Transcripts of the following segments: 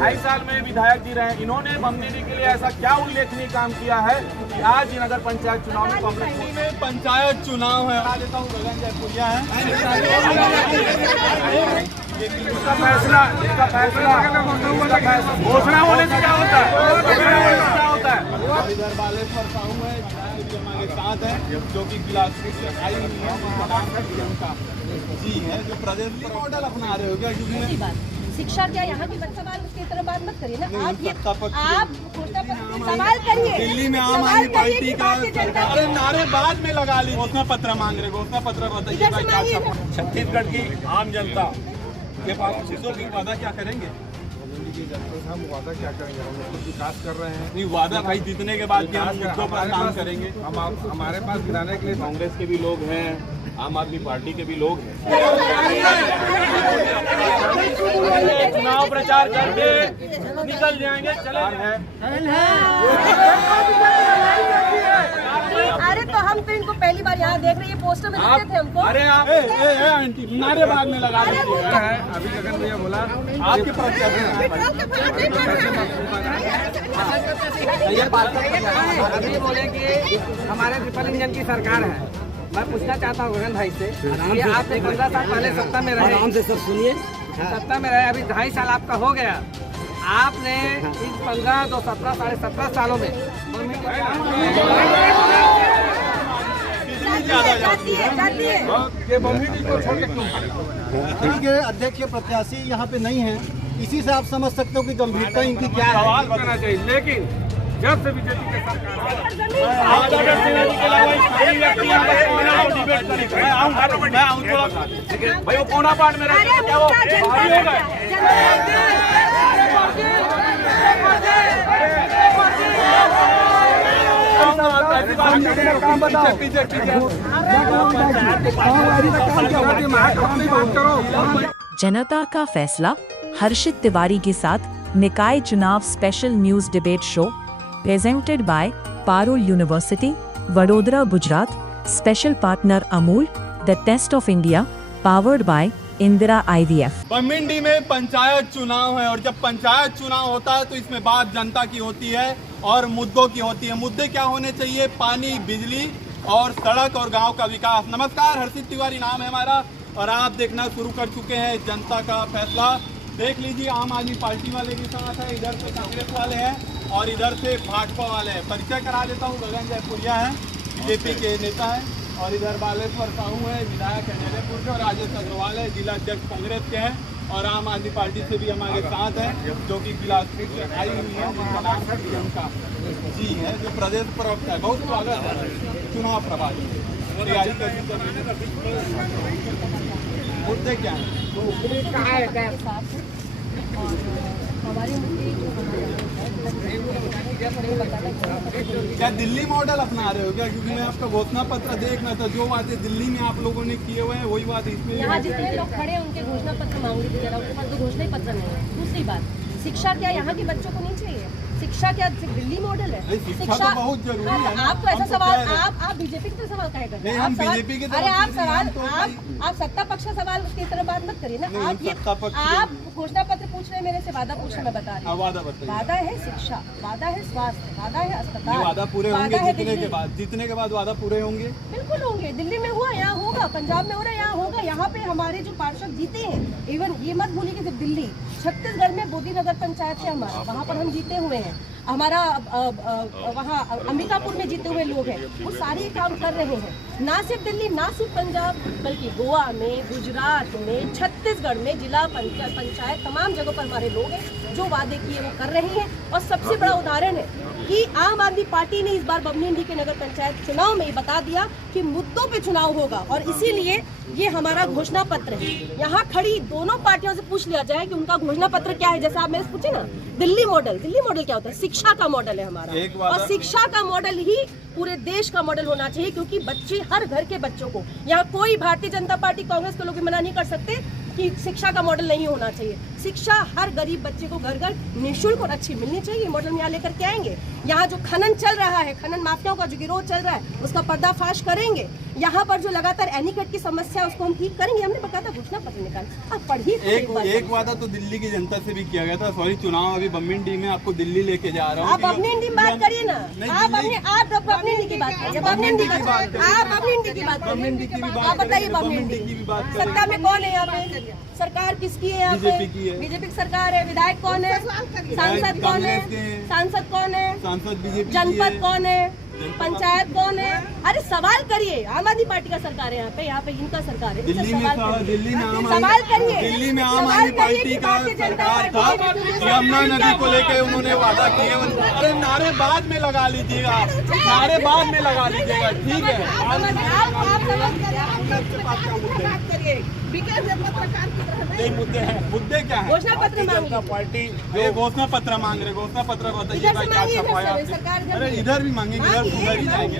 2.5 साल में विधायक जी रहे, इन्होंने बमदीनी के लिए ऐसा क्या उल्लेखनीय काम किया है कि आज नगर पंचायत चुनाव में कांग्रेस में पंचायत चुनाव है। बता देता हूँ गगन जयपुरिया है। इसका फैसला घोषणा होने से क्या होता है? इधर बालेश्वर साहू है हमारे साथ है, जो कि गिलासपुर से आई हुई है जी है, जो प्रदेश पर मॉडल अपना रहे हो क्या? क्योंकि शिक्षा क्या यहाँ की बच्चा सवाल उसकी तरह बात मत करिए ना। आप सवाल करिए। दिल्ली में आम आदमी पार्टी का अरे नारे बाद में लगा ली। घोषणा पत्र मांग रहे, घोषणा पत्र बताइए। छत्तीसगढ़ की आम जनता के पास चीजों की वादा क्या करेंगे? हम वादा क्या करेंगे? हम लोग विकास कर रहे हैं। नहीं, वादा भाई जीतने के बाद क्या मुद्दों पर काम करेंगे? हमारे पास गिराने के लिए कांग्रेस के भी लोग हैं, आम आदमी पार्टी के भी लोग हैं। चुनाव प्रचार करके निकल जाएंगे, चले हैं। अरे तो हम तो इनको पहली बार यहाँ देख रहे हैं, पोस्टर में देखते थे हमको। अरे आप आंटी नारेबाग में लगा दीजिएगा। अभी गगन भैया बोला आपके पास अभी बोले कि हमारे ट्रिपल इंजन की सरकार है। मैं पूछना चाहता हूँ गगन भाई से कि आपने 15 साल पहले सत्ता में रहे, आराम से सब सुनिए, सत्ता में रहे, अभी 2.5 साल आपका हो गया। आपने इस 15, 17, 17.5 सालों में के अध्यक्ष के प्रत्याशी यहाँ पे नहीं है, इसी से आप समझ सकते हो कि गंभीरता इनकी क्या है। सवाल करना चाहिए, लेकिन जब से बीजेपी के भाई वो कोना पार्ट में क्या वो जनता का फैसला हर्षित तिवारी के साथ निकाय चुनाव special news debate show presented by Parul university Vadodara Gujarat, special partner Amul, the taste of India, powered by Indira IVF। Bamindi में पंचायत चुनाव है और जब पंचायत चुनाव होता है तो इसमें बात जनता की होती है और मुद्दों की होती है। मुद्दे क्या होने चाहिए? पानी, बिजली और सड़क और गांव का विकास। नमस्कार, हर्षित तिवारी नाम है हमारा और आप देखना शुरू कर चुके हैं जनता का फैसला। देख लीजिए, आम आदमी पार्टी वाले भी साथ है, इधर से कांग्रेस वाले हैं और इधर से भाजपा वाले हैं। परिचय करा देता हूँ, गगन जयपुरिया है, बीजेपी के नेता है, और इधर बालेश्वर साहू है, विधायक एनएलएपुर के, और राजेश अग्रवाल है, जिला अध्यक्ष कांग्रेस के हैं, और आम आदमी पार्टी से भी हमारे साथ है, जो कि गिलासपुर से आई हुई है, जिनका नाम प्रियंका जी है, जो प्रदेश प्रवक्ता है। बहुत स्वागत है। चुनाव प्रभारी तैयारी कैसी चल रही है? मुद्दे क्या है? क्या दिल्ली मॉडल अपना रहे हो क्या? क्योंकि मैं आपका घोषणा पत्र देखना था, जो बातें दिल्ली में आप लोगों ने किए हुए हैं वही बात इसमें। यहाँ जितने लोग खड़े हैं उनके घोषणा पत्र मांग लीजिए जरा, उनके पास तो घोषणा ही पत्र नहीं है। दूसरी बात, शिक्षा क्या यहाँ के बच्चों को नहीं चाहिए? शिक्षा क्या दिल्ली मॉडल है? शिक्षा तो बहुत जरूरी है। आपको ऐसा सवाल, आप बीजेपी के सवाल कहे करते हैं। हम बीजेपी के अरे आप सवाल, आप सत्ता पक्ष का सवाल की तरह बात मत करिए ना। आप घोषणा पत्र पूछ रहे हैं मेरे से, वादा पूछ रहे, मैं बता रही हूँ। वादा है शिक्षा, वादा है स्वास्थ्य, वादा है अस्पताल। वादा पूरे होंगे जीतने के बाद वादा पूरे होंगे, बिल्कुल होंगे। दिल्ली में हुआ, यहाँ होगा, पंजाब में हो रहा है, यहाँ होगा। यहाँ पे हमारे जो पार्षद जीते हैं, इवन ये मत भूलिए कि सिर्फ दिल्ली, छत्तीसगढ़ में गोदी नगर पंचायत है हमारा, वहाँ पर हम जीते हुए हैं। हमारा वहाँ अंबिकापुर में जीते हुए लोग हैं, वो सारे काम कर रहे हैं। ना सिर्फ दिल्ली, ना सिर्फ पंजाब, बल्कि गोवा में, गुजरात में, छत्तीसगढ़ में जिला पंचायत तमाम जगहों पर हमारे लोग हैं जो वादे किए वो कर रहे हैं। और सबसे बड़ा उदाहरण है कि आम आदमी पार्टी ने इस बार बमनिंडी के नगर पंचायत चुनाव में बता दिया कि मुद्दों पे चुनाव होगा, और इसीलिए ये हमारा घोषणा पत्र है। यहाँ खड़ी दोनों पार्टियों से पूछ लिया जाए कि उनका घोषणा पत्र क्या है। जैसे आप मेरे से पूछे ना, दिल्ली मॉडल क्या होता है? शिक्षा का मॉडल है हमारा, और शिक्षा का मॉडल ही पूरे देश का मॉडल होना चाहिए, क्योंकि बच्चे, हर घर के बच्चों को, यहाँ कोई भारतीय जनता पार्टी, कांग्रेस के लोग भी मना नहीं कर सकते कि शिक्षा का मॉडल नहीं होना चाहिए। शिक्षा हर गरीब बच्चे को घर घर निःशुल्क और अच्छी मिलनी चाहिए। मॉडल यहाँ लेकर के आएंगे। यहाँ जो खनन चल रहा है, खनन माफियाओं का जो गिरोह चल रहा है, उसका पर्दाफाश करेंगे। यहाँ पर जो लगातार एनीकट की समस्या उसको हम ठीक करेंगे। हमने बकायदा घोषणा पत्र निकाला। आप पढ़िए एक वादा तो दिल्ली की जनता से भी किया गया था। सॉरी, चुनाव अभी बम्बिंडी में आपको दिल्ली लेके जा रहा हूँ। आप अपनी इंडी बात करिए ना, आप अपनी इंडी की बात करिए। आप अपनी इंडी की बात करिए। आप बताइए बम्बिंडी की बात। सत्ता में कौन है यहाँ पे? सरकार किसकी है यहाँ पे? बीजेपी की सरकार है। विधायक कौन है? सांसद कौन है? सांसद बीजेपी। जनपद कौन है? पंचायत कौन है? अरे सवाल करिए। आम आदमी पार्टी का सरकार है यहाँ पे इनका सरकार है। दिल्ली में सवाल करिए। दिल्ली में आम आदमी पार्टी का सरकार था। यमुना नदी को लेकर उन्होंने वादा किए। अरे नारे बाद में लगा लीजिएगा, नारे बाद में लगा लीजिएगा, ठीक है। यही मुद्दे हैं। मुद्दे क्या है? घोषणा पत्र मांग पार्टी जो घोषणा पत्र मांग रहे, घोषणा पत्र बताइए भाई क्या छपवाया? अरे इधर भी मांगेंगे, इधर ही जाएंगे।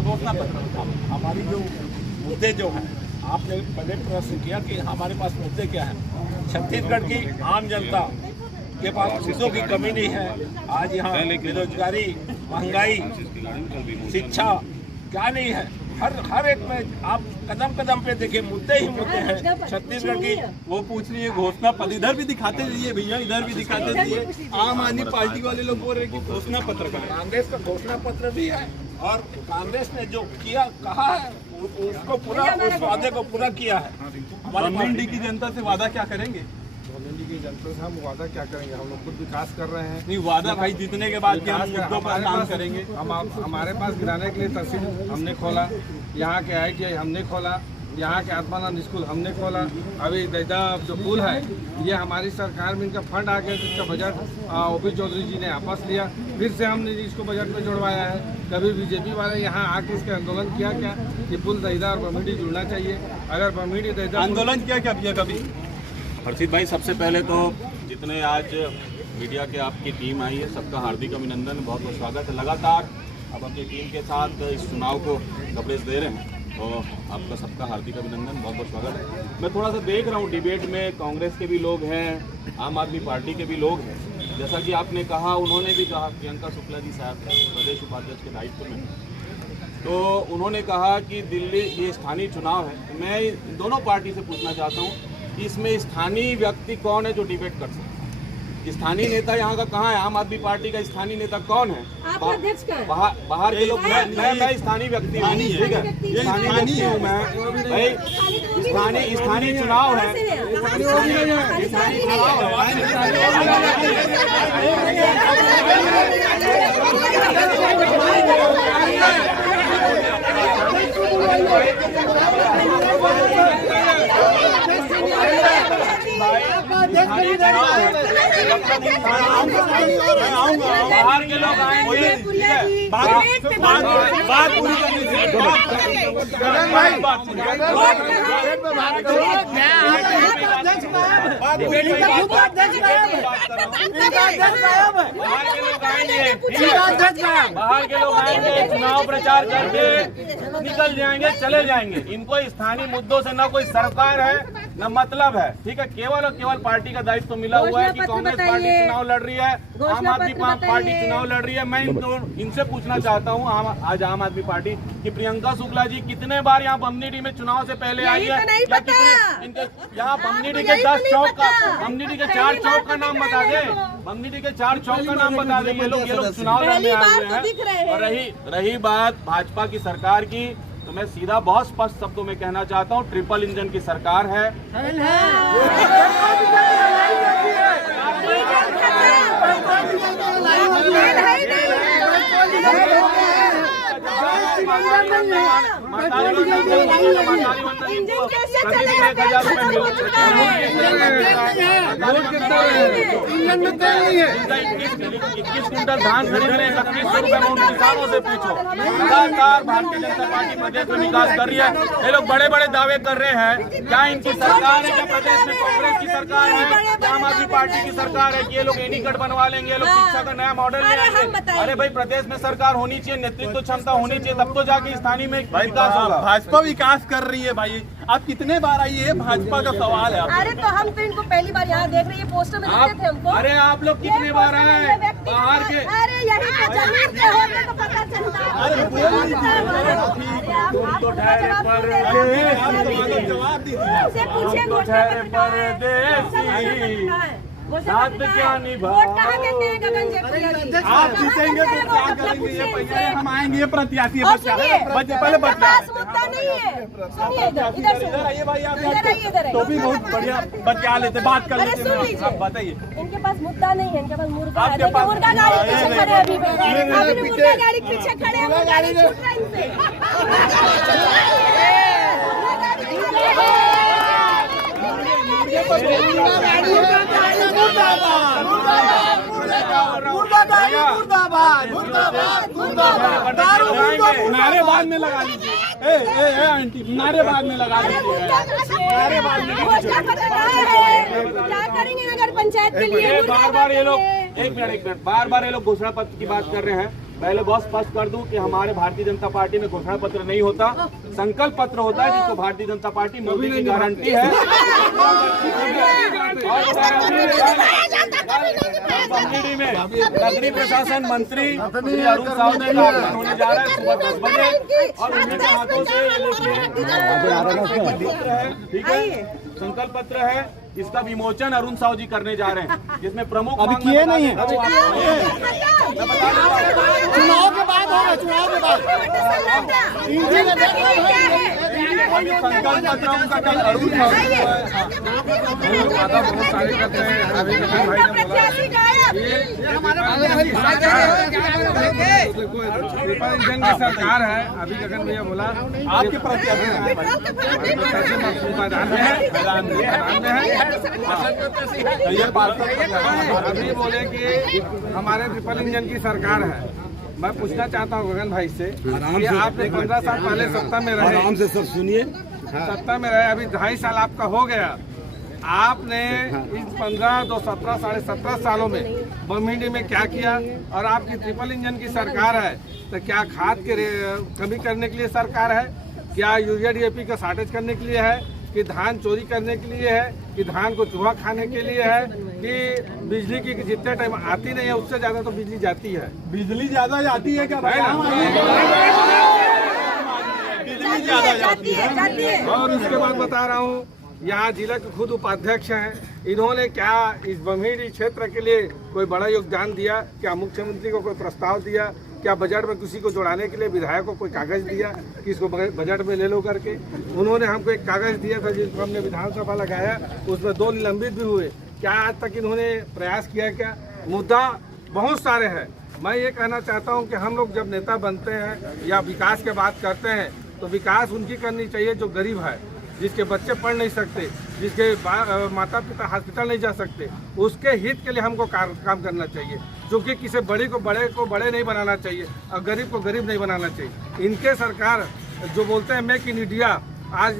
घोषणा पत्र हमारी जो मुद्दे जो हैं, आपने पहले प्रश्न किया कि हमारे पास मुद्दे क्या हैं। छत्तीसगढ़ की आम जनता के पास चीज़ों की कमी नहीं है। आज यहाँ बेरोजगारी, महंगाई, शिक्षा क्या नहीं है। हर एक में आप कदम कदम पे देखिए मुद्दे ही मुद्दे हैं छत्तीसगढ़ की। वो पूछ रही है घोषणा पत्र। इधर भी दिखाते रहिए भैया, इधर भी दिखाते रहिए। आम आदमी पार्टी वाले लोग बोल रहे हैं कि घोषणा पत्र का है। कांग्रेस का घोषणा पत्र भी है और कांग्रेस ने जो किया कहा है उसको पूरा, उस वादे को पूरा किया है। बम्बिंडी की जनता से वादा क्या करेंगे? बम्बिंडी की जनता से हम वादा क्या करेंगे? हम लोग खुद विकास कर रहे हैं। नहीं, वादा भाई जीतने के बाद क्या हम मुद्दों पर काम करेंगे? हमारे पास गिराने के लिए तहसील हमने खोला, यहाँ के ITI हमने खोला, यहाँ के आत्मानंद स्कूल हमने खोला। अभी दैदा जो पुल है ये हमारी सरकार में इनका फंड आ गया, जिसका बजट OP चौधरी जी ने वापस लिया। फिर से हमने इसको बजट में जोड़वाया है। कभी बीजेपी वाले यहाँ आके इसके आंदोलन किया क्या कि पुल दैदा और बम्बिंडी जुड़ना चाहिए? अगर बम्बिंडी दैदा आंदोलन किया क्या भैया कभी? हर्षित भाई, सबसे पहले तो जितने आज मीडिया के आपकी टीम आई है सबका हार्दिक अभिनंदन, बहुत बहुत स्वागत है। लगातार आप अपनी टीम के साथ इस चुनाव को कवरेज दे रहे हैं, तो आपका सबका हार्दिक अभिनंदन, बहुत बहुत स्वागत है। मैं थोड़ा सा देख रहा हूँ डिबेट में कांग्रेस के भी लोग हैं, आम आदमी पार्टी के भी लोग हैं। जैसा कि आपने कहा, उन्होंने भी कहा, प्रियंका शुक्ला जी साहब प्रदेश उपाध्यक्ष के दायित्व में, तो उन्होंने कहा कि दिल्ली ये स्थानीय चुनाव है। मैं दोनों पार्टी से पूछना चाहता हूँ कि इसमें स्थानीय व्यक्ति कौन है जो डिबेट कर सकता है? स्थानीय नेता यहाँ का कहाँ है? आम आदमी पार्टी का स्थानीय नेता कौन है? बाहर के लोग। मैं स्थानीय व्यक्ति हूँ, ठीक है, स्थानीय व्यक्ति हूँ मैं भाई। स्थानीय चुनाव है, बाहर के लोग आएंगे, बात पूरी बाहर के लोग आएंगे, चुनाव प्रचार करके निकल जाएंगे, चले जाएंगे। इनको स्थानीय मुद्दों से न कोई सरकार है न मतलब है, ठीक है। केवल और केवल पार्टी का दायित्व तो मिला हुआ है कि कांग्रेस पार्टी चुनाव लड़ रही है, आम आदमी पार्टी चुनाव लड़ रही है। मैं इनसे पूछना चाहता हूँ आज आम आदमी पार्टी की प्रियंका शुक्ला जी कितने बार यहाँ बम्बिंडी में चुनाव से पहले आई है, या कितने इनके यहाँ बम्बिंडी के 10 चौक का, बम्बिंडी के 4 चौक का नाम बता दे, बम्बिंडी के 4 चौक का नाम बता दे। ये लोग चुनाव लड़ने आए हुए हैं। और रही बात भाजपा की सरकार की, तो मैं सीधा बहुत स्पष्ट शब्दों में कहना चाहता हूँ, ट्रिपल इंजन की सरकार है। क्विंटल धान खरीद रहे हैं, 3100 रुपए में। उन किसानों से पूछो। लगातार भारतीय जनता पार्टी प्रदेश में विकास कर रही है। ये लोग बड़े बड़े दावे कर रहे हैं। क्या इनकी सरकार है? क्या प्रदेश में कांग्रेस की सरकार है? क्या आम आदमी पार्टी की सरकार है कि ये लोग एनीकट बनवा लेंगे, ये लोग शिक्षा का नया मॉडल ले आएंगे? अरे भाई, प्रदेश में सरकार होनी चाहिए, नेतृत्व क्षमता होनी चाहिए, तब तो जाके स्थानीय में विकास होगा। भाजपा विकास कर रही है भाई। आप कितने बार आई है भाजपा का सवाल है अरे तो हम तो इनको पहली बार यहाँ देख रहे हैं, पोस्टर में दिखते थे हमको। अरे आप लोग कितने बार आए बाहर के? अरे यही तो जमीन पे होते तो पता चलता। जवाब दीजिए। साथ क्या निभाओ? वोट कहाँ देते हैं गगन जयप्रिया जी? आप जीतेंगे तो क्या करेंगे? ये पहले हम आएंगे, ये प्रत्याशी है, और बच्चा सुनिए, पहले इनके पास मुद्दा नहीं है। सुनिए इधर इधर आइए भाई, आप इधर आइए, इधर आइए। तो भी बहुत बढ़िया बच्चा लेते, बात कर अरे लेते सुन हैं। लीजिए, आप बताइए। इनके पास मुद्दा नहीं है, इनके पास मुर्गा है। आपके देखिए पास- मुर्गा गाड़ी पीछे खड़े हैं अभी भी मुर्गा गाड़ी पीछे खड़े हैं, वो गाड़ी छूट रहा है इनसे। नारेबाज में लगा लीजिए। ए आंटी, नारेबाज में लगा लीजिए। क्या करेंगे नगर पंचायत के लिए? बार बार ये लोग एक मिनट बार बार ये लोग घोषणा पत्र की बात कर रहे हैं। पहले बहुत स्पष्ट कर दूं कि हमारे भारतीय जनता पार्टी में घोषणा पत्र नहीं होता, संकल्प पत्र होता है, जिसको भारतीय जनता पार्टी मोदी की गारंटी है। बमनीडी में नगरीय प्रशासन मंत्री श्री अरुण साहु ने आगमन होने जा रहा है सुबह 10 बजे और उनके हाथों से ठीक है संकल्प पत्र है, इसका विमोचन अरुण साहु जी करने जा रहे हैं, जिसमें प्रमुख अभी किए नहीं है। चुनाव के बाद होगा, चुनाव के बाद। संकल्प पत्र उनका कल अरुण साहु वादा बहुत सारे करते हैं। अभी भाई ने बोला इंजन की सरकार है। अभी गगन भैया बोला आपके प्रत्याशी मैदान में है, ये बात अभी बोले कि हमारे ट्रिपल इंजन की सरकार है। मैं पूछना चाहता हूँ गगन भाई से कि आपने 15 साल पहले सत्ता में रहे, आराम से सब सुनिए। सत्ता में रहे, अभी 2.5 साल आपका हो गया। आपने इस 15, 2, 17, 17.5 सालों में बमनीडी में क्या किया? और आपकी ट्रिपल इंजन की सरकार है तो क्या खाद के कमी करने के लिए सरकार है? क्या यूरिया DAP का शॉर्टेज करने के लिए है? कि धान चोरी करने के लिए है? कि धान को चूहा खाने के लिए है? कि बिजली की जितने टाइम आती नहीं है उससे ज्यादा तो बिजली जाती है? बिजली ज्यादा जाती है क्या? है ना? बिजली ज्यादा जाती है। और उसके बाद बता रहा हूँ, यहाँ जिला के खुद उपाध्यक्ष हैं, इन्होंने क्या इस बमनीडी क्षेत्र के लिए कोई बड़ा योगदान दिया? क्या मुख्यमंत्री को कोई प्रस्ताव दिया? क्या बजट में किसी को जोड़ाने के लिए विधायक को कोई कागज दिया कि इसको बजट में ले लो करके? उन्होंने हमको एक कागज दिया था जिसको हमने विधानसभा लगाया, उसमें 2 निलंबित भी हुए। क्या आज तक इन्होंने प्रयास किया? क्या मुद्दा बहुत सारे हैं। मैं ये कहना चाहता हूँ कि हम लोग जब नेता बनते हैं या विकास की बात करते हैं तो विकास उनकी करनी चाहिए जो गरीब है, जिसके बच्चे पढ़ नहीं सकते, जिसके माता पिता हॉस्पिटल नहीं जा सकते, उसके हित के लिए हमको काम करना चाहिए। क्योंकि किसी बड़े को बड़े नहीं बनाना चाहिए और गरीब को गरीब नहीं बनाना चाहिए। इनके सरकार जो बोलते हैं मेक इन इंडिया, आज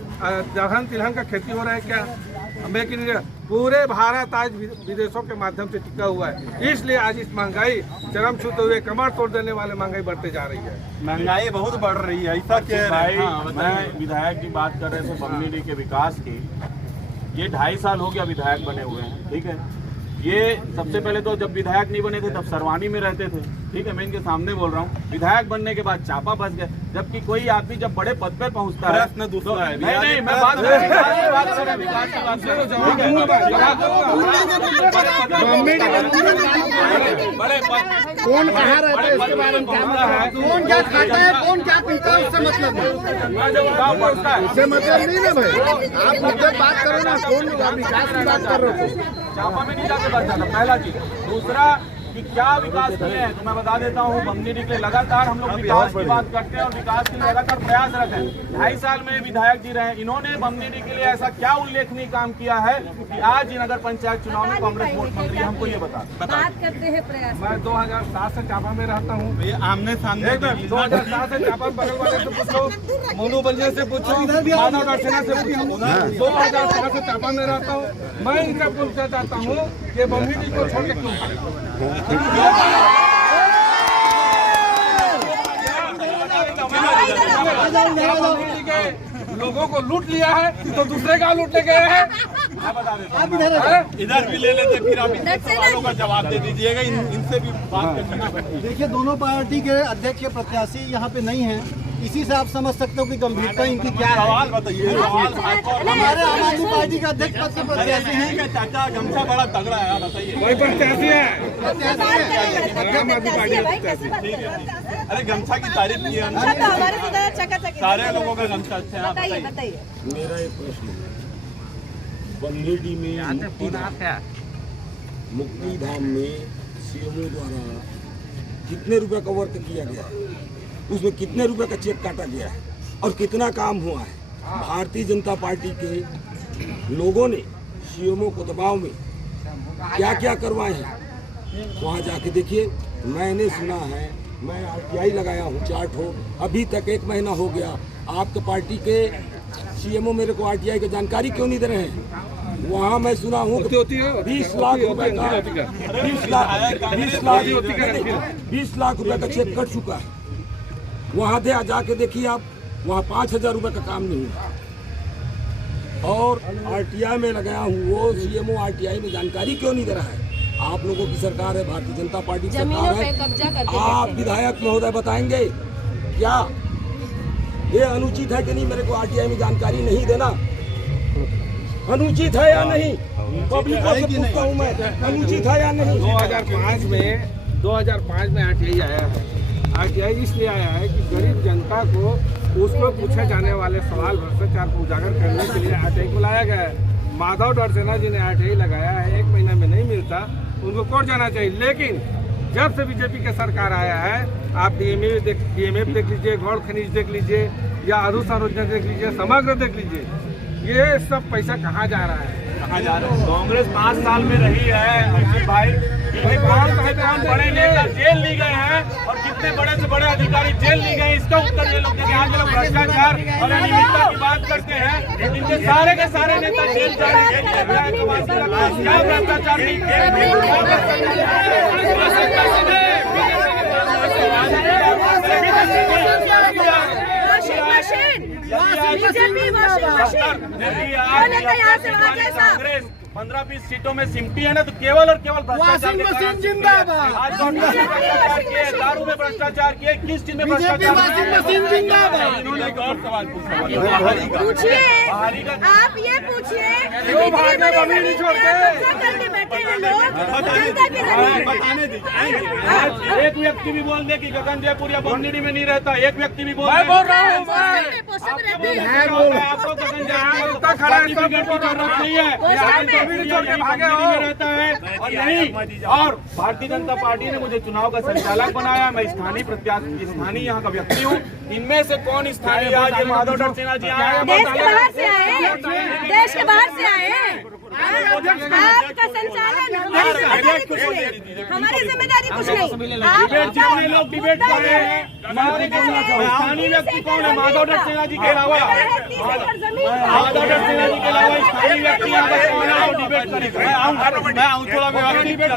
दलहन तिलहन का खेती हो रहा है क्या? मेक इन इंडिया पूरे भारत आज विदेशों के माध्यम से टिका हुआ है। इसलिए आज इस महंगाई चरम छूते हुए कमर तोड़ देने वाले महंगाई बढ़ते जा रही है। महंगाई बहुत बढ़ रही है, ऐसा क्या भाई है? मैं विधायक की बात कर रहे थे बमनीडी के विकास की। ये 2.5 साल हो गया विधायक बने हुए हैं, ठीक है। ये सबसे पहले तो जब विधायक नहीं बने थे तब सरवानी में रहते थे, ठीक है, मैं इनके सामने बोल रहा हूँ। विधायक बनने के बाद चापा फंस गए। जबकि कोई आदमी जब बड़े पद पर पहुँचता है, प्रश्न दूसरा है। नहीं मैं बात कर रहा हूं, विकास की बात कर रहा हूं, विकास की बात कर रहा हूं। बड़े कौन कहाँ रहता है इसके बारे में क्या मतलब है? कौन क्या खाता है, कौन क्या पीता है, उससे मतलब है। जब गाँव पहुँचता है उससे मतलब नहीं ना भाई। आप मुद्दे बात करो ना, कौन विकास की बात कर रहे हो? चापा में नहीं जाके बच जाता, पहला चीज। दूसरा कि क्या विकास किए हैं तो मैं बता देता हूँ। बमनीडी के लगातार हम लोग विकास की बात करते हैं और विकास के लिए लगातार प्रयासरत हैं। 2.5 साल में विधायक जी रहे, इन्होंने बमनीडी के लिए ऐसा क्या उल्लेखनीय काम किया है कि आज ही नगर पंचायत चुनाव में कांग्रेस वोट मंत्री हमको ये बता बात करते हैं प्रयास। मैं 2007 से चापा में रहता हूँ। ये आमने सामने 2007 से चापा बगल वाले से पूछो, मोनू बलिया से पूछो, मानव दर्शना से पूछो। 2007 से चापा में रहता हूँ। मैं इनसे पूछना चाहता हूँ कि बमनीडी को छोड़ के क्यों? लोगों को लूट लिया है तो दूसरे गाँव लूटने गए हैं। इधर भी ले लेते, फिर आप इन सवालों का जवाब दे दीजिएगा। इनसे भी बात करनी। देखिए, दोनों पार्टी के अध्यक्ष के प्रत्याशी यहाँ पे नहीं है, इसी से आप समझ सकते हो कि गंभीरता इनकी क्या है। सवाल बताइए। हमारे आम आदमी पार्टी का अध्यक्ष पद के प्रत्याशी हैं। चाचा गमछा बड़ा तगड़ा है, बताइए। वही प्रत्याशी है। अरे गमछा की तारीफ की है सारे लोगों का गमछा अच्छा है। बताइए। मेरा एक प्रश्न, बंदेडी में मुक्तिधाम में सीएमओ द्वारा कितने रुपए का वर्क किया गया है, उसमें कितने रुपए का चेक काटा गया है और कितना काम हुआ है। भारतीय जनता पार्टी के लोगों ने सीएमओ को दबाव में क्या क्या करवाए हैं, वहाँ जाके देखिए। मैंने सुना है, मैं आरटीआई लगाया हूँ, चार्ट हो, अभी तक 1 महीना हो गया, आपके पार्टी के सीएमओ मेरे को आरटीआई की जानकारी क्यों नहीं दे रहे हैं। वहाँ मैं सुना हूँ 20 लाख रुपए का 20 लाख रुपए का चेक कट चुका है। वहाँ दे जाके देखिए आप, वहाँ 5,000 रुपए का काम नहीं हुआ। और आरटीआई में लगाया हूँ, वो सीएमओ आरटीआई में जानकारी क्यों नहीं दे रहा है। आप लोगों की सरकार है, भारतीय जनता पार्टी की सरकार है। आप विधायक महोदय बताएंगे क्या ये अनुचित है कि नहीं, मेरे को आरटीआई में जानकारी नहीं देना अनुचित है या नहीं? पब्लिक को से पूछता हूँ मैं, अनुचित है या नहीं? 2005 में आरटीआई आया है। आरटीआई इसलिए आया है कि गरीब जनता को उसको पूछे जाने वाले सवाल भ्रष्टाचार को उजागर करने के लिए आरटीआई को लाया गया है। माधव डरसेना जी ने आरटीआई लगाया है, 1 महीना में नहीं मिलता, उनको कोर्ट जाना चाहिए। लेकिन जब से बीजेपी की सरकार आया है, आप डीएमएफ देख लीजिए, गौड़ खनिज देख लीजिए, या अधोसंरचना देख लीजिए, समग्र देख लीजिए, ये सब पैसा कहाँ जा रहा है? कांग्रेस 5 साल में रही है अर्जुन भाई, बड़े नेता जेल ली गए हैं और कितने बड़े से बड़े अधिकारी जेल ली गए, इसका उत्तर ये लोग देंगे। आज लोग भ्रष्टाचार और अनियमितता की बात करते हैं, इनके सारे के सारे नेता जेल जा रहे हैं। क्या भ्रष्टाचार नहीं कांग्रेस 15-20 सीटों में सिमटी है ना, तो केवल और केवल भ्रष्टाचार के कारण जिंदाबाद। आज भ्रष्टाचार किए, दारू में भ्रष्टाचार किए, किस चीज में भ्रष्टाचार? इन्होंने एक और सवाल पूछिए, आप ये पूछिए, नहीं छोड़ते। बताने दीजिए, एक व्यक्ति भी बोल दे कि गगन जयपुर या बमनीडी में नहीं रहता, एक व्यक्ति भी बोल रहा हूँ आपको गगन जयपुर की जरूरत नहीं है, रहता है और नहीं। और भारतीय जनता पार्टी ने मुझे चुनाव का संचालक बनाया, मैं स्थानीय प्रत्याशी, स्थानीय यहाँ का व्यक्ति हूँ। इनमें से कौन स्थानीय? आज माधव डरसेना जी आए, देश के बाहर से आए, देश के बाहर से आए। आपका संचालन हमारी जिम्मेदारी कुछ नहीं। जितने लोग डिबेट कर रहे हैं, स्थानीय व्यक्ति कौन है? माधव डरसेना जी के अलावा, माधव डरसेना जी के अलावा स्थानीय व्यक्ति यहाँ पर कौन है जो डिबेट करेगा? मैं आऊँ थोड़ा व्यवस्थित देख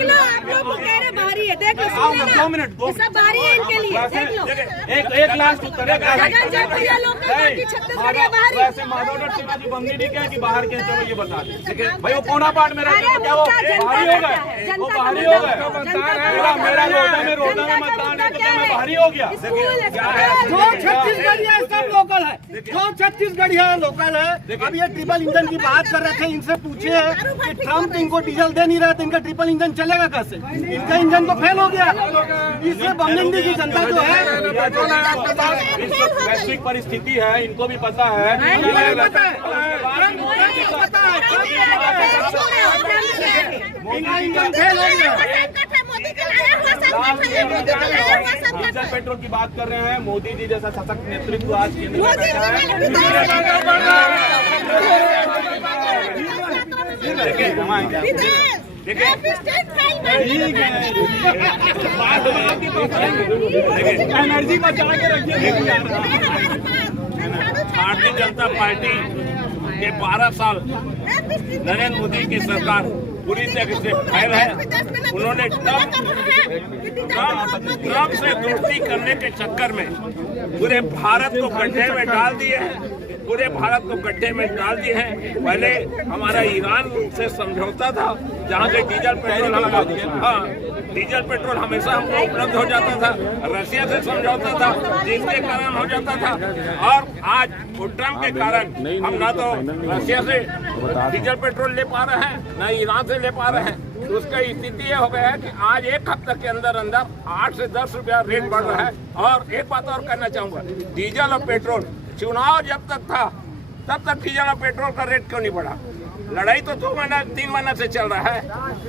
लो, आप लोग को कह रहे बाहरी है, देख लो, सुनिए ना, 2 मिनट, सब बाहरी है इनके लिए, देख लो। एक लास्ट उत्तर गगन जयपुरिया लोग की छत्तीसगढ़िया बाहरी। वैसे माधव डरसेना जी बमनीडी के हैं कि बाहर के? चलो ये बता दें, ठीक है भाई। वो कोना पार्ट में रहते हैं, क्या वो बाहरी हो गए? वो बाहरी हो गए। मेरा रोडा में मतदान है, तो क्या मैं बाहरी हो गया? जो छत्तीसगढ़िया सब लोकल है, जो छत्तीसगढ़िया लोकल है। अब ये ट्रिपल इंजन की बात कर रहे थे, इनसे पूछे कि ट्रम्प इनको डीजल दे नहीं रहा, तो इनका ट्रिपल इंजन चलेगा कैसे? इनका इंजन तो फेल हो गया। इससे बमनिंडी की जनता जो है, वैश्विक परिस्थिति है, इनको भी पता है। इंजन फेल हो गया। डीजल पेट्रोल की बात कर रहे हैं, मोदी जी जैसा सशक्त नेतृत्व आज केंद्र में बैठा है। एनर्जी बचा के रखिए। भारतीय जनता पार्टी के 12 साल नरेंद्र मोदी की सरकार पूरी तरह से फैल है। उन्होंने ट्रम्प से दोस्ती करने के चक्कर में पूरे भारत को गड्ढे में डाल दिए हैं, पूरे भारत को गड्ढे में डाल दिए हैं। पहले हमारा ईरान से समझौता था, जहाँ से डीजल पेट्रोल हमेशा हमको उपलब्ध हो जाता था। रशिया से समझौता था, जिसके कारण हो जाता था। और आज ट्रम्प के कारण हम ना तो रशिया से डीजल पेट्रोल ले पा रहे हैं, ना ईरान से ले पा रहे हैं। तो उसका स्थिति ये हो गया है कि आज एक हफ्ते के अंदर 8 से 10 रुपया रेट बढ़ रहा है। और एक बात और कहना चाहूँगा, डीजल और पेट्रोल, चुनाव जब तक था तब तक डीजल और पेट्रोल का रेट क्यों नहीं बढ़ा? लड़ाई तो 2 महीना 3 महीना से चल रहा है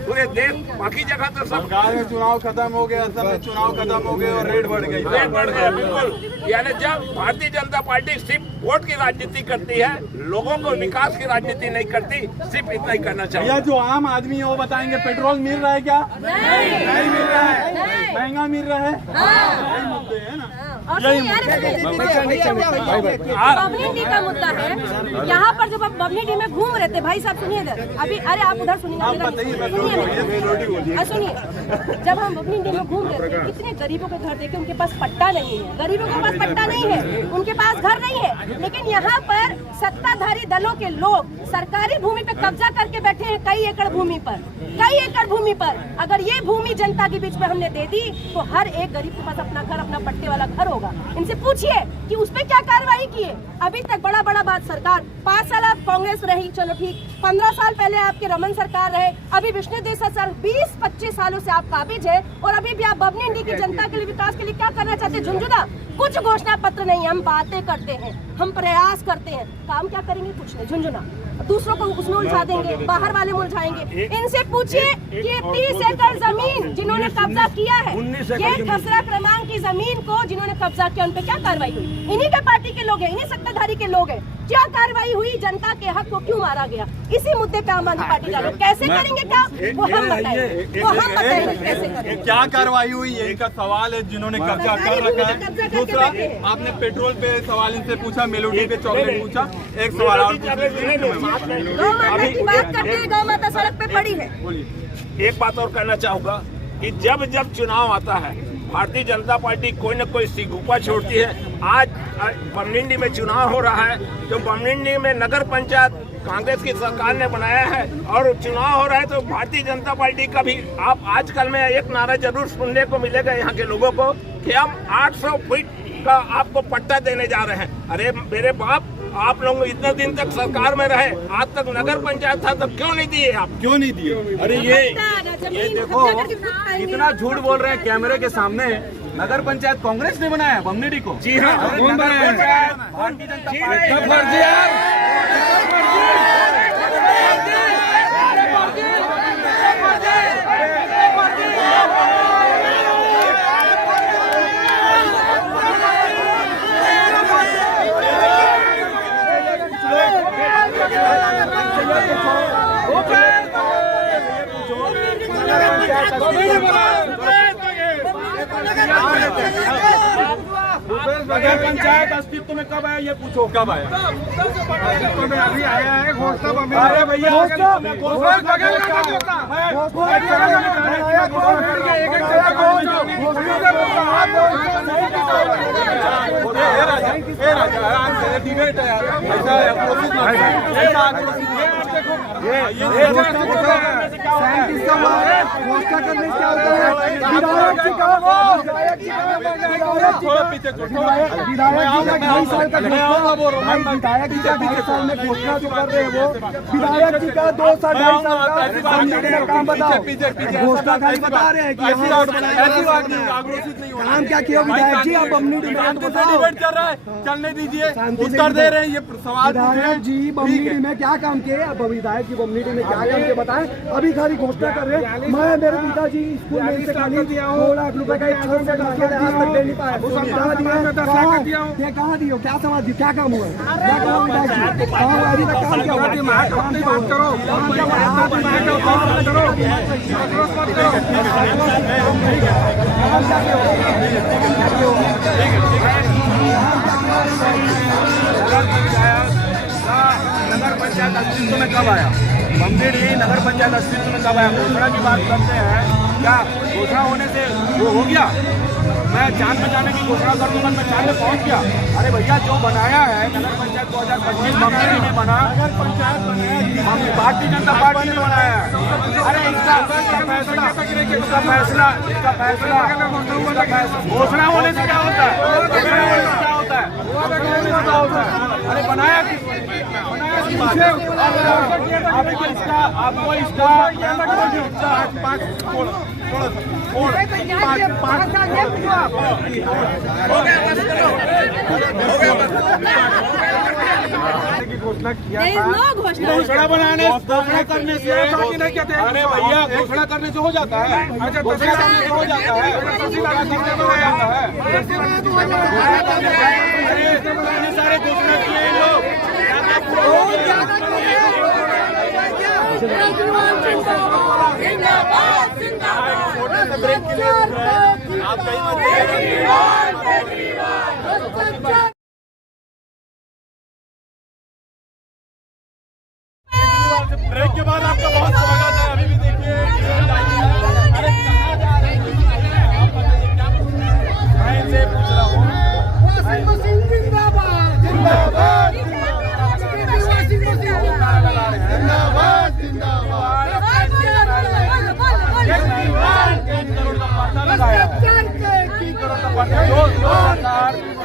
पूरे देश, बाकी जगह तो सब बंगाल में चुनाव खत्म हो गया, असम में चुनाव खत्म हो गए और रेट बढ़ गई। रेट बढ़ गया, बिल्कुल। यानी जब भारतीय जनता पार्टी सिर्फ वोट की राजनीति करती है, लोगों को विकास की राजनीति नहीं करती, सिर्फ इतना ही करना चाहिए। या जो आम आदमी है वो बताएंगे पेट्रोल मिल रहा है क्या? नहीं मिल रहा है, महंगा मिल रहा है। यही मुद्दे है ना, बबनी डी का मुद्दा है। यहाँ पर जब आप बबनी डी में घूम रहे थे, भाई साहब सुनिए इधर, अभी अरे आप उधर सुनिए, सुनिए। जब हम बबनी डी में घूम रहे थे, कितने गरीबों के घर देखे, उनके पास पट्टा नहीं है, गरीबों के पास पट्टा नहीं है, उनके पास घर नहीं है। लेकिन यहाँ पर सत्ताधारी दलों के लोग सरकारी भूमि पे कब्जा करके बैठे हैं, कई एकड़ भूमि पर, कई एकड़ भूमि पर। अगर ये भूमि जनता के बीच में हमने दे दी तो हर एक गरीब के पास अपना घर, अपना पट्टे वाला घर होगा। इनसे पूछिए कि उस पर क्या कार्रवाई की है। अभी तक बड़ा बात सरकार, 5 साल आप कांग्रेस रही, चलो ठीक, 15 साल पहले आपके रमन सरकार रहे, अभी विष्णुदेव सर 20-25 सालों से आप काबिज है। और अभी भी आप बबनी डी की जनता के लिए, विकास के लिए क्या करना चाहते हैं? झुंझुना कुछ घोषणा पत्र नहीं, हम बातें करते हैं, हम प्रयास करते हैं, काम क्या करेंगे? कुछ नहीं। झुंझुना दूसरों को उसमें उलझा देंगे, बाहर वाले में उलझाएंगे। इनसे पूछिए कि 30 एकड़ जमीन जिन्होंने कब्जा किया है, ये खसरा क्रमांक की जमीन को जिन्होंने कब्जा किया, उन पे क्या कार्रवाई हुई? इन्हीं के पार्टी के लोग हैं, इन्हीं सत्ताधारी के लोग हैं। क्या कार्रवाई हुई? जनता के हक को क्यों मारा गया? इसी मुद्दे पे आम आदमी पार्टी का कैसे करेंगे क्या, वो हम बताएंगे, वो हम बताएंगे कैसे करेंगे। क्या कार्रवाई हुई ये इनका सवाल है, जिन्होंने कब्जा कर रखा है। दूसरा, आपने पेट्रोल पे सवाल इनसे पूछा, मेलोडी पे चॉकलेट पूछा, एक सवाल और गौ माता की बात करते हैं, गौ माता सड़क पे पड़ी है। एक बात और कहना चाहूँगा कि जब जब चुनाव आता है, भारतीय जनता पार्टी कोई न कोई सिगुपा छोड़ती है। आज बमनिंडी में चुनाव हो रहा है, तो बमनिंडी में नगर पंचायत कांग्रेस की सरकार ने बनाया है और चुनाव हो रहा है, तो भारतीय जनता पार्टी का भी आप आजकल में एक नारा जरूर सुनने को मिलेगा यहाँ के लोगों को कि हम 800 फीट का आपको पट्टा देने जा रहे हैं। अरे मेरे बाप, आप लोग इतने दिन तक सरकार में रहे, आज तक नगर पंचायत था, तब क्यों नहीं दिए? आप क्यों नहीं दिए? अरे ये देखो कितना झूठ बोल रहे हैं कैमरे के सामने। नगर पंचायत कांग्रेस ने बनाया है बमनी डी को। जी हाँ, नगर पंचायत भारतीय जनता पार्टी। नगर पंचायत अस्तित्व में कब आया ये पूछो, कब आया? अभी आया है घोषणा। अरे भैया डिबेट है यार, घोषणा करने से क्या होता है? विधायक जी का विधायक जी का 2.5 साल में घोषणा जो कर रहे हैं वो विधायक जी का 2 साल 2.5 साल का काम बताओ। घोषणा खाली बता रहे हैं कि काम क्या किया विधायक जी? आप बमनी डी में डिबेट चल रहा है, चलने दीजिए, उत्तर दे रहे हैं। ये सवाल विधायक जी बमनी डी में क्या काम किए? अब विधायक जी बमनी डी में क्या काम किए बताएं। अभी खाली घोषणा कर रहे हैं। मैं मेरे पिताजी स्कूल में से खाली 2 लाख रुपए का एक छोटे आज तक दे नहीं पाया। कहाँ दियो? क्या समाज दी? क्या काम हुआ? क्या काम विधायक जी? अभी तक काम क्या नगर पंचायत अस्तित्व में कब आया? बमनीडी नगर पंचायत अस्तित्व में कब आया? घोषणा की बात करते हैं, क्या घोषणा होने से वो हो गया? मैं चांद में जाने की घोषणा कर दूंगा, मैं चांद में पहुंच गया? अरे भैया, जो बनाया है नगर पंचायत 2025 बमनीडी में बना, नगर पंचायत भारतीय जनता पार्टी ने बनाया है। अरे इसका फैसला घोषणा होने से क्या होता है? अरे बनाया आपको इसका घोषणा किया घोषणा करने से, अरे भैया, घोषणा करने से हो जाता है। अच्छा, घोषणा करने से हो जाता है, सारे घोषणा किए लोग। ब्रेक के लिए आप कहीं मत ब्रेक के बाद आपका बहुत स्वागत है। अभी भी देखिए, अरे कहाँ जा रहे हैं? मैं इनसे पूछ रहा हूँ,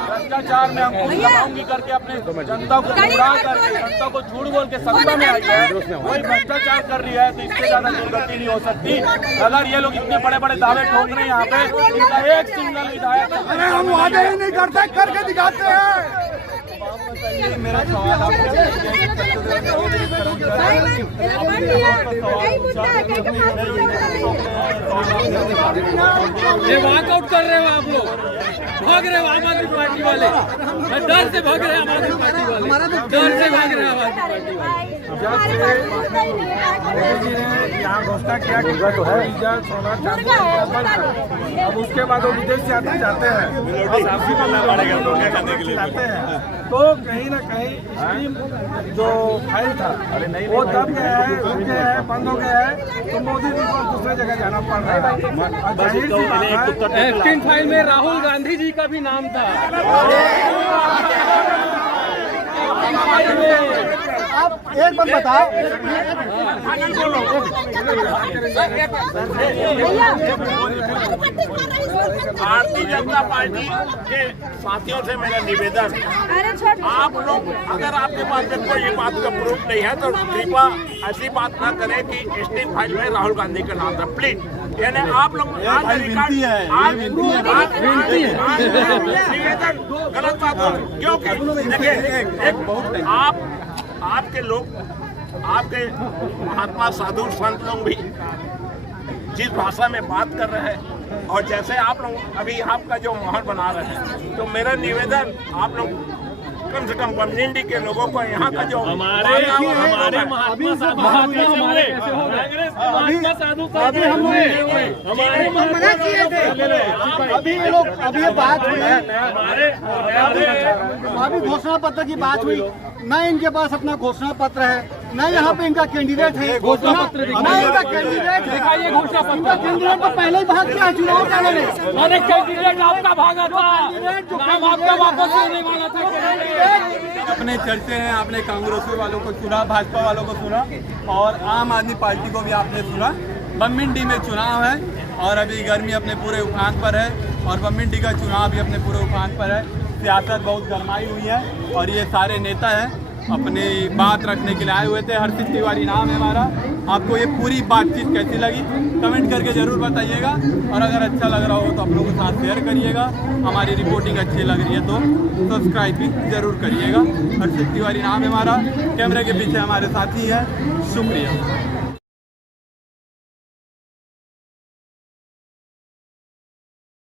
भ्रष्टाचार में अंकुश लगाऊंगी करके अपने जनता को गुमराह करके, जनता को झूठ बोल के सत्ता में आई है, वही भ्रष्टाचार कर रही है। तो इससे ज्यादा दुर्गति नहीं हो सकती। अगर ये लोग इतने बड़े बड़े दावे ठोक रहे हैं यहाँ पे, इनका एक सिंगल विधायक, अरे हम वादे ही नहीं करते, करके दिखाते हैं। मेरा सवाल ये वॉकआउट कर रहे हो आप लोग, भाग रहे हो आम आदमी पार्टी वाले, डर से भाग रहे हैं आम आदमी पार्टी वाले, डर से भाग रहे हैं आम आदमी पार्टी वाले। जब से मोदी जी ने यहाँ घोषणा किया कि डीजल सोना चांदी अब उसके बाद वो विदेश से आते जाते हैं, तो कहीं ना कहीं स्कीम जो फाइल था वो दब गया है, रुक गया है, बंद हो गया है। तो मोदी जी को दूसरे जगह जाना पड़ रहा है। स्कीम फाइल में राहुल गांधी जी का भी नाम था। आप एक बात बताओ, भारतीय जनता पार्टी के साथियों से मेरा निवेदन, आप लोग अगर आपके पास में कोई बात का प्रूफ नहीं है तो कृपया ऐसी बात ना करें कि स्टीम फाइल में राहुल गांधी का नाम था। प्लीज, यानी आप लोग निवेदन गलत बात हो, क्योंकि देखिए आपके लोग, आपके महात्मा साधु संत लोग भी जिस भाषा में बात कर रहे हैं और जैसे आप लोग अभी आपका जो माहौल बना रहे हैं, तो मेरा निवेदन आप लोग कम से कम बमनिंडी के लोगों को यहाँ का जो हमारे अभी घोषणा पत्र की बात हुई, न इनके पास अपना घोषणा पत्र है, न यहाँ पे इनका कैंडिडेट है। घोषणा पत्र इनका कैंडिडेट दिखाइए, घोषणा पत्र कैंडिडेट तो पहले ही भाग गया चुनाव करने में। अरे कैंडिडेट आपका भागा था, नाम आपका वापस नहीं मांगा था। अपने चर्चे हैं, आपने कांग्रेस वालों को सुना, भाजपा वालों को सुना और आम आदमी पार्टी को भी आपने सुना। बमनिंडी में चुनाव है और अभी गर्मी अपने पूरे उफान पर है और बमनिंडी का चुनाव भी अपने पूरे उफान पर है। सियासत बहुत गरमाई हुई है और ये सारे नेता हैं अपनी बात रखने के लिए आए हुए थे। हर्षित तिवारी नाम है हमारा। आपको ये पूरी बातचीत कैसी लगी कमेंट करके ज़रूर बताइएगा और अगर अच्छा लग रहा हो तो आप लोगों के साथ शेयर करिएगा। हमारी रिपोर्टिंग अच्छी लग रही है तो सब्सक्राइब भी ज़रूर करिएगा। हर्षित तिवारी नाम है हमारा। कैमरे के पीछे हमारे साथी हैं। शुक्रिया।